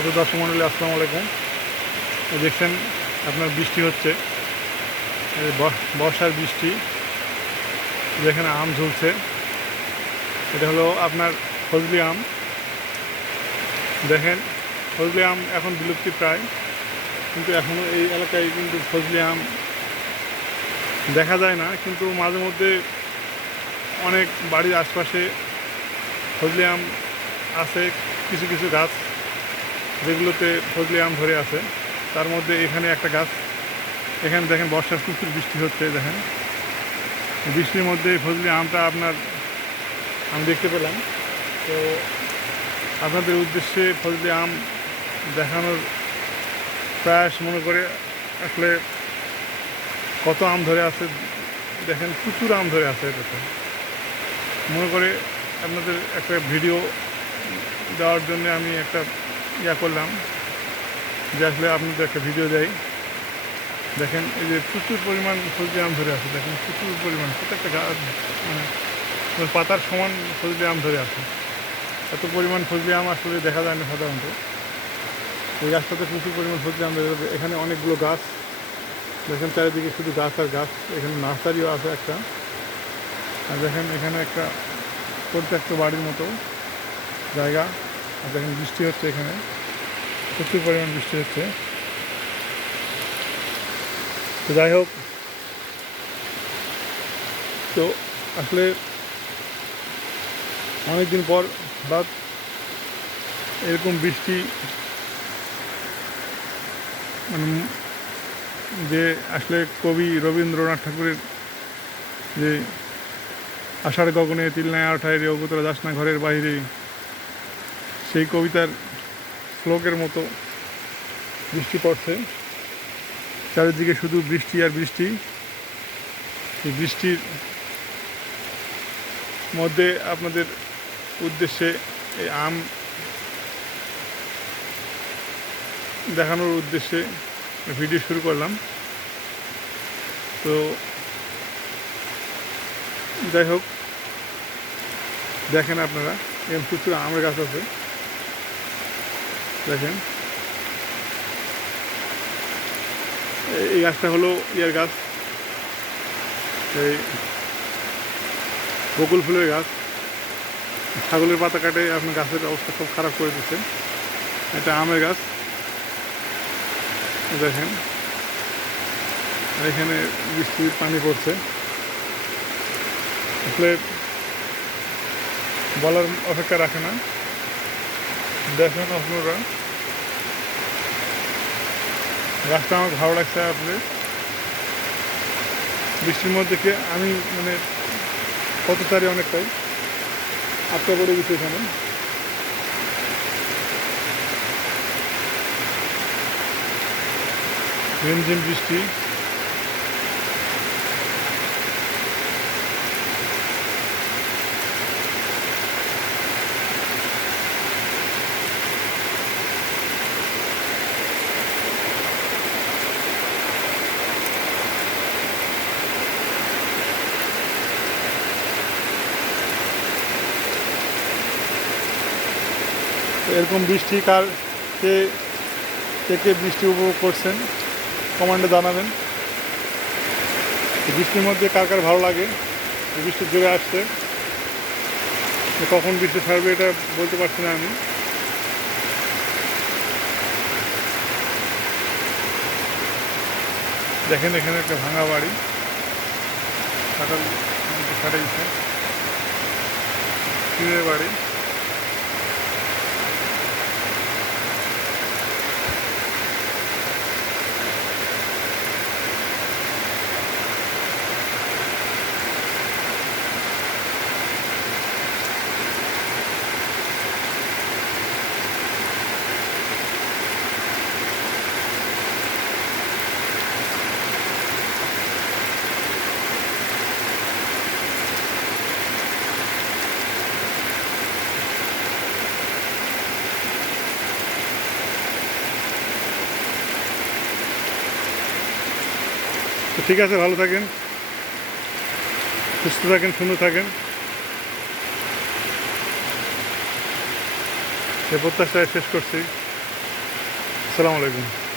ছোট দর্শক মণ্ডলী আসসালামু আলাইকুম। দেখছেন আপনার বৃষ্টি হচ্ছে, বর্ষার বৃষ্টি। যেখানে আম ঝুলছে, এটা হলো আপনার ফজলি আম। দেখেন ফজলি আম এখন বিলুপ্তি প্রায়, কিন্তু এখনও এই এলাকায় কিন্তু ফজলি আম দেখা যায় না। কিন্তু মাঝে মধ্যে অনেক বাড়ির আশপাশে ফজলি আম আছে, কিছু কিছু গাছ যেগুলোতে ফজলি আম ধরে আছে। তার মধ্যে এখানে একটা গাছ, এখানে দেখেন বর্ষার প্রচুর বৃষ্টি হচ্ছে। দেখেন বৃষ্টির মধ্যে ফজলি আমটা আমি দেখতে পেলাম। তো আপনাদের উদ্দেশ্যে ফজলি আম দেখানোর প্রয়াস মনে করে আসলে কত আম ধরে আছে দেখেন, প্রচুর আম ধরে আছে। এটাতে মনে করে আপনাদের একটা ভিডিও দেওয়ার জন্য আমি একটা করলাম যে আসলে আপনাদের একটা ভিডিও দেয়। দেখেন এই যে প্রচুর পরিমাণ ফজলি আম ধরে আছে। দেখেন প্রচুর পরিমাণ, প্রত্যেকটা গাছ মানে পাতার সমান ফজলি আম ধরে আছে। এত পরিমাণ ফজলি আম আসলে দেখা যায় না সাধারণত। এই গাছটাতে প্রচুর পরিমাণ ফজলি আম ধরে আছে। এখানে অনেকগুলো গাছ, দেখেন চারিদিকে শুধু গাছ আর গাছ। এখানে নার্সারিও আছে একটা। আর দেখেন এখানে একটা পরিত্যক্ত বাড়ির মতো জায়গা। আর দেখেন বৃষ্টি হচ্ছে, এখানে প্রচুর পরিমাণ বৃষ্টি হচ্ছে। তো যাই হোক, তো আসলে অনেকদিন পর হঠাৎ এরকম বৃষ্টি, মানে যে আসলে কবি রবীন্দ্রনাথ ঠাকুরের যে আষাঢ় গগনে তিল নাই আঠায় রে অগুতরা দাস না ঘরের বাইরে, সেই কবিতার শ্লোকের মতো বৃষ্টি পড়ছে। চারিদিকে শুধু বৃষ্টি আর বৃষ্টি। এই বৃষ্টির মধ্যে আপনাদের উদ্দেশ্যে এই আম দেখানোর উদ্দেশ্যে ভিডিও শুরু করলাম। তো যাই হোক, দেখেন আপনারা এরকম প্রচুর আমের গাছ আছে। দেখেন এই গাছটা হলো ইয়ার গাছ, এই বকুল ফুলের গাছ। ছাগলের পাতা কাটে আপনার গাছের অবস্থা খুব খারাপ করে দিচ্ছে। এটা আমের গাছ। দেখেন এখানে বৃষ্টির পানি পড়ছে। আসলে বলার অপেক্ষা রাখে না। দেখেন আপনারা, গাছটা আমার ভালো লাগছে। আসলে বৃষ্টির মধ্যে আমি মানে পথচারী অনেকটাই আটকা পড়ে গেছি এখানে। ঝিমঝিম বৃষ্টি। এরকম বৃষ্টি কে কে বৃষ্টি উপভোগ করছেন কমেন্টে জানাবেন। বৃষ্টির মধ্যে কার কার ভালো লাগে। বৃষ্টি জোরে আসছে, কখন বৃষ্টি ছাড়বে এটা বলতে পারছি না আমি। দেখেন এখানে একটা ভাঙা বাড়ি, ছাড়াইছে টিনের বাড়ি। তো ঠিক আছে, ভালো থাকেন, সুস্থ থাকেন, সুন্দর থাকেন, এই প্রত্যাশায় শেষ করছি। আসসালামু আলাইকুম।